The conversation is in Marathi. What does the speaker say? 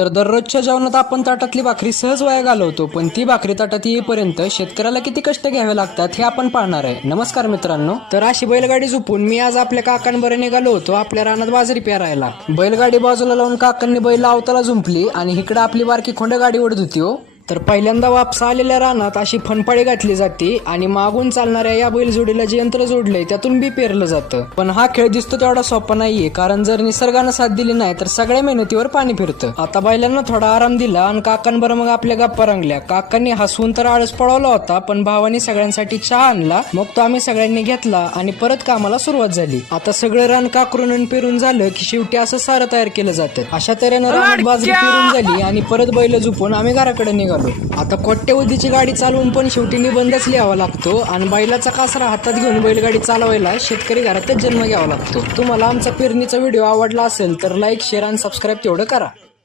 तर दररोजच्या जेवणात आपण ताटातली भाकरी सहज वाया घालवतो, पण ती भाकरी ताटात येईपर्यंत शेतकऱ्याला किती कष्ट घ्यावे लागतात हे आपण पाहणार आहे. नमस्कार मित्रांनो. तर अशी बैलगाडी झोपून मी आज आपल्या काकांबरोबर निघालो होतो आपल्या रानात बाजरी पेरायला. बैलगाडी बाजूला लावून काकांनी बैल अवताला झुंपली आणि इकडे आपली बारकी खोंड गाडी ओढत होती हो. तर पहिल्यांदा वापसा आलेल्या रानात अशी फनफाळी घातली जाते आणि मागून चालणाऱ्या या बैलजोडीला जे यंत्र जोडलंय त्यातून बी पेरलं जातं. पण हा खेळ दिसतो तेवढा सोपा नाहीये, कारण जर निसर्गानं साथ दिली नाही तर सगळ्या मेहनतीवर पाणी फिरतं. आता बैलांना थोडा आराम दिला आणि काकांबरोबर मग आपल्या गप्पा रंगल्या. काकांनी हसवून तर आळस पळवला होता, पण भावानी सगळ्यांसाठी चहा आणला. मग तो आम्ही सगळ्यांनी घेतला आणि परत कामाला सुरुवात झाली. आता सगळं रान काकरून आणि पेरून झालं की शेवटी असं सारं तयार केलं जातं. अशा तऱ्हेनं रानात बाजरी पेरून झाली आणि परत बैल झोपून आम्ही घराकडे निघालो. आता कोट्यवधीची गाडी चालवून पण शेवटी निबंधच लिहावा लागतो आणि बैलाचा कासरा हातात घेऊन बैलगाडी चालवायला शेतकरी घरातच जन्म घ्यावा लागतो. तुम्हाला आमचा पेरणीचा व्हिडिओ आवडला असेल तर लाईक, शेअर आणि सबस्क्राईब तेवढं करा.